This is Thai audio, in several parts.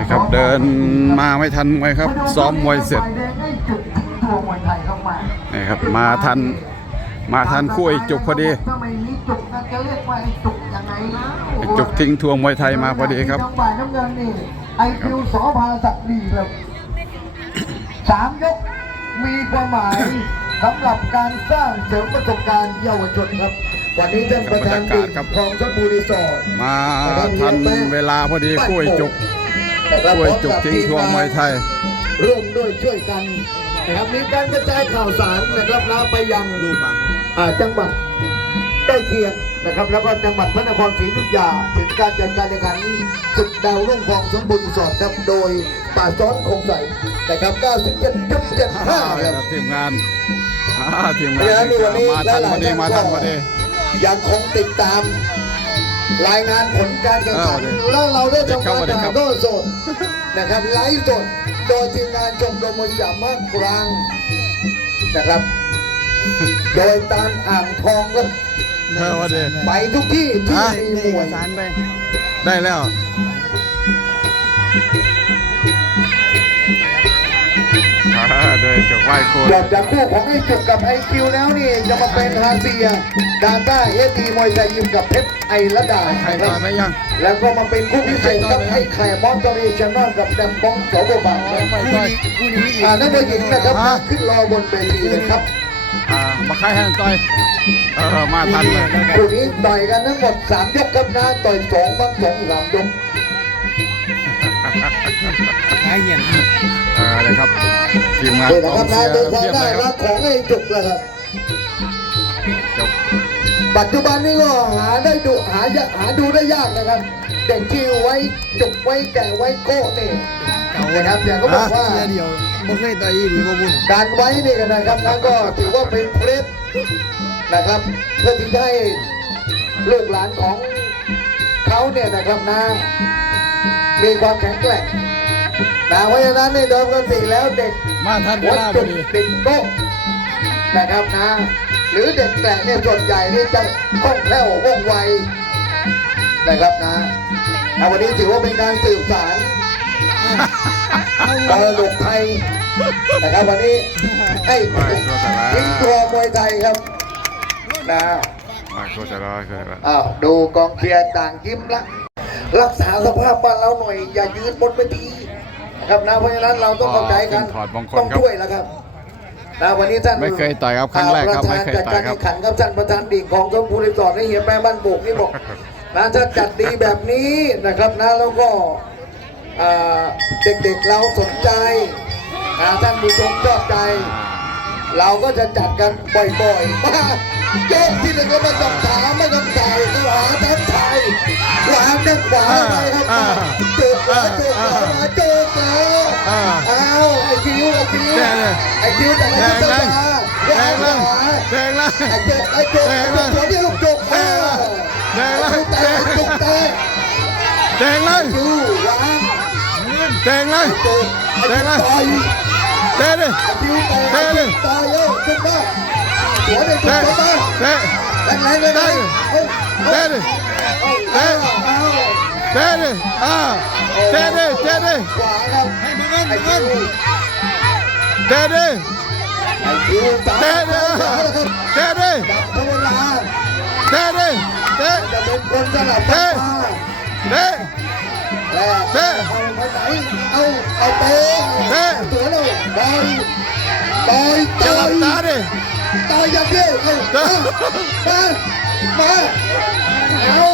นะครับเดินมาไม่ทันมวยครับ ซ้อมมวยเสร็จนี่ครับมาทันมาทันคู่ไอ้จุกพอดีถ้าไม่มีจุกนะจะเรียกว่าไอ้จุกยังไงนะไอ้จุกทิ้งทวงมวยไทยมาพอดีครับจังหวะน้ำเงินนี่ไอคิวสอพาศักดิ์ดีเลยสามยกมีความหมายสำหรับการสร้างเสริมประสบการณ์เยาวชนครับ วันนี้ท่านประธานดิครับทองสบูรีสอร์ทมาทันเวลาพอดีคู่ไอ้จุกนะครับคู่ไอ้จุกทิ้งทวงมวยไทยร่วมด้วยช่วยกันนะครับมีการกระจายข่าวสารนะครับแล้วไปยังอ่าจังหวัดใกล้เคียงนะครับ แล้วก็จังหวัดพระนครศรีอยุธยาถึงการจัดการแข่งขันศึกดาวรุ่งทองสมบูรณ์สอดครับโดยป่าซ้อนคงใสนะครับ97.75ครับทีมงานอ่าทีมงานเพราะฉะนั้นในวันนี้มาทันพอดีหลายๆมาทันท่านก็พอดี ยังคงติดตาม รายงานผลการแข่งขันเออดีแล้วเราได้ทำครักาบรสวัสดีถ่ายครับทอดสดนะครับไลฟ์สดโดยทีมงานชมรมมวยสามารถกลางนะครับ โดยตามอ่างทองก็เออพอดีไปทุกที่ที่อะมีมวยได้แล้ว อ่าเดินจบไหว้ครูหยอดจากคู่ของไอ้จุกกับไอคิวแล้วนี่จะมาเป็นฮาเซียดาต้าเอทีมวยไทยยิมกับเพชรไอระดาใครนะคต่รัอบยไหมยัง แล้วก็มาเป็นคู่พิเศษครับไอ้ไข่มอนตอรีชนอนกับแดมบองโสโบบาไม่ต่อยอ่านักมวยหญิงนะครับฮะขึ้นรอบนเวทีเลยครับอ่ามาใครให้ต่อยเออมาทันเลยคู่นี้ต่อยกันทั้งหมด3ยกครับนะต่อยสองบ้างสองสามยก เออเลยครับทีมงานนี่กนะอครังบเชีนะยร์โดยความเพียบเลน่ายครัรักบของไอ้จุกเลยครับ จบปัจจุบันนี้ก็หาได้ดูหายากหาดูได้ยากนะครับ เด็กที่ไว้จุกไว้แก่ไว้โก้นี่นะครับอย่างก็บอกว่าเดียวบ่เคยต่อยอีหลีบ่บุญการไว้นี่กันนะครับนั่นก็ถือว่าเป็นเคล็ดนะครับ เพื่อที่จะให้ลูกหลานของเขาเนี่ยนะครับนะ มีความแข็งแกร่ง นะเพราะฉะนั้นในโดยปกติแล้วเด็กมาทันเววัดลาพจุอดดีติดโต๊ะนะครับนะ หรือเด็กแกร่งเนี่ยส่วนใหญ่นี่จะคล่องแคล่วว่องไวนะครับนะเอาวันนี้ถือว่าเป็นการสืบสารมรดกไทยนะครับวันนี้ให้ทิ้งตัวมวยไทยครับนะมาโคตรร้อยโคตรร้อยอ้าวดูกองเชียร์ต่างยิ้มละรักษาสภาพบ้านเราหน่อย อย่ายืนบนเวทีนะ ครับนะเพราะฉะนั้นเราต้องเข้าใจกันถอดมงคลต้องครับช่วยแล้วครับนะวันนี้ท่านไม่เคยต่อยครับครั้งแรกครับประธานไม่เคยจัดต่อยการครัแข่บงขันครับท่านประธานดิ่งของสมภูริสอดให้เฮียแปรบ้านโบกนี่บอกนะถ้าจัดดีแบบนี้นะครับนะแล้วก็อ่าเด็กๆเราสนใจนะท่านผู้ชมชอบใจ เราก็จะจัดกันบ่อยๆมาโยกที่หนึ่งก็ไม่ต้องถามไม่ต้องจ่ายขวาทับไทยขวาแข้งขวาไปครับเจุกแล้วเจุกแล้วมาเจุกแล้ว อ่า อ้าวไอ้คิวไอ้คิว แดงเลย ไอ้คิวแต่ละ แดง ที่ เล มาย แดงเลยแดงเลย ไอ้เจุกไอ้เจุกไอ้เจุกตัวนี้ลูกจุก แดงเลยแดงเลย แต่จุกแต่ แดงเลย คิววาง แดงเลย เจุกไอ้ แด คิ ง ว เลย ต่อย แดงเลย ไอ้คิวต่อยไอ้คิวต่อยเร็วขึ้นมาหัวเด็ก แด จุก ง เข้ามา แดง แรงๆเลยนะ แดงเลยแดง แดงเลยอ่าแดงเลยแดงเลย ขวาครับ ให้มึงเงิน ไอ้ มึง คิ เงิ วน แดงเลย ไอ้คิวตาม แดงเลย ขวาแล้วครับ แดงเลย จับเวลา แดงเลยแดง จะเป็นคนสลับ เฮ้ มาย แดง แล้วเฮ้เอาไปไหนเอาเอาเตะเฮ้ตัวเราบอยบอ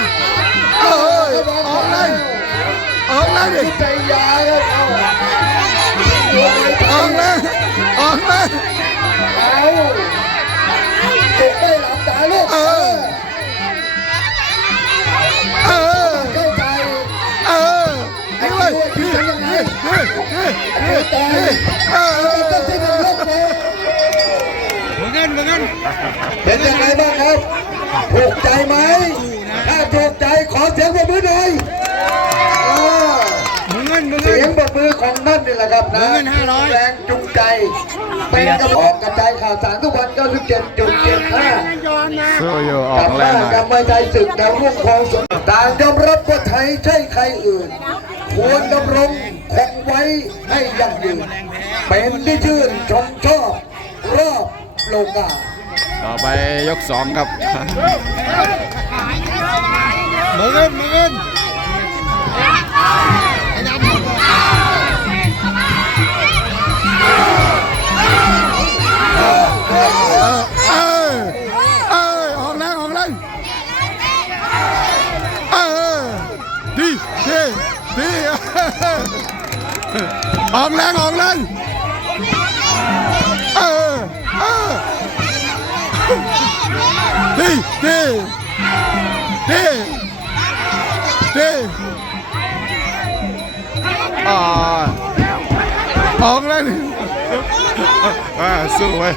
ใจยาเอาออกมาออกมาเอาเก็ได้หลับตาลูเอออเข้าใจเออไอ้เว้ยพี่ทำยเข้าใจเออต้องที่มันลบเลยเงินเงินเป็นยังไงบ้างครับถูกใจไหม ท่านนี่แหละครับนะเงิน500แรงจูงใจ เป็นกระบอกกระจายข่าวสารทุกวันก็คือเจ็ดจุดเจ็ดห้าสู้อยู่อกอลักบแรมางหน่อยกลับมาใจศึกดาวรุ่งครองสมต่างยอมรับว่าไทยใช่ใครอื่น ควรดำรงคงไว้ให้ยั่งยืน เป็นที่ชื่นชมชอบรอบโลกาต่อไปยกสองครับเหมือนกันเหมือนกัน ออกแรงออกแรงเออเออดีดีดีดีอ่าออกแรงอ่าสู้ไว้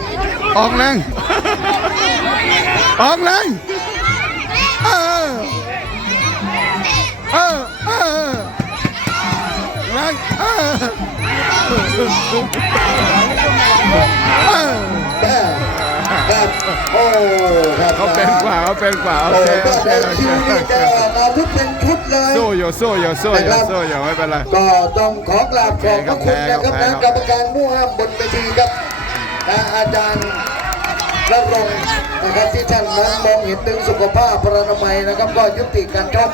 ออกแรงออกแรง ครับโอ้ครับเขาเป็นกว่าเขาเป็นกว่าโอโอ้เคก็โอเคได้โอเคคิวโอนี่เคจะมาทุกเป็นชุดเลยสู้อยู่สู้อยู่สู้อยู่สู้อยู่ไม่เป็นไรก็ต้องขอกราบขอบพระคุณนะครับนะกรรมการผู้ห้ามบนเวทีครับอาจารย์ ระรงนะครับที่ท่านนั้นมองเห็นถึงสุขภาพพระนามัยนะครับ ก็ยุติการชก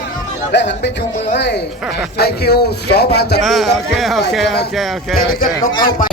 และหันไปชูมือให้ไอคิวสอพานจัดมือครับโอเคโอเคโอเคโอเคแค่นี้ก็น้องเอาไป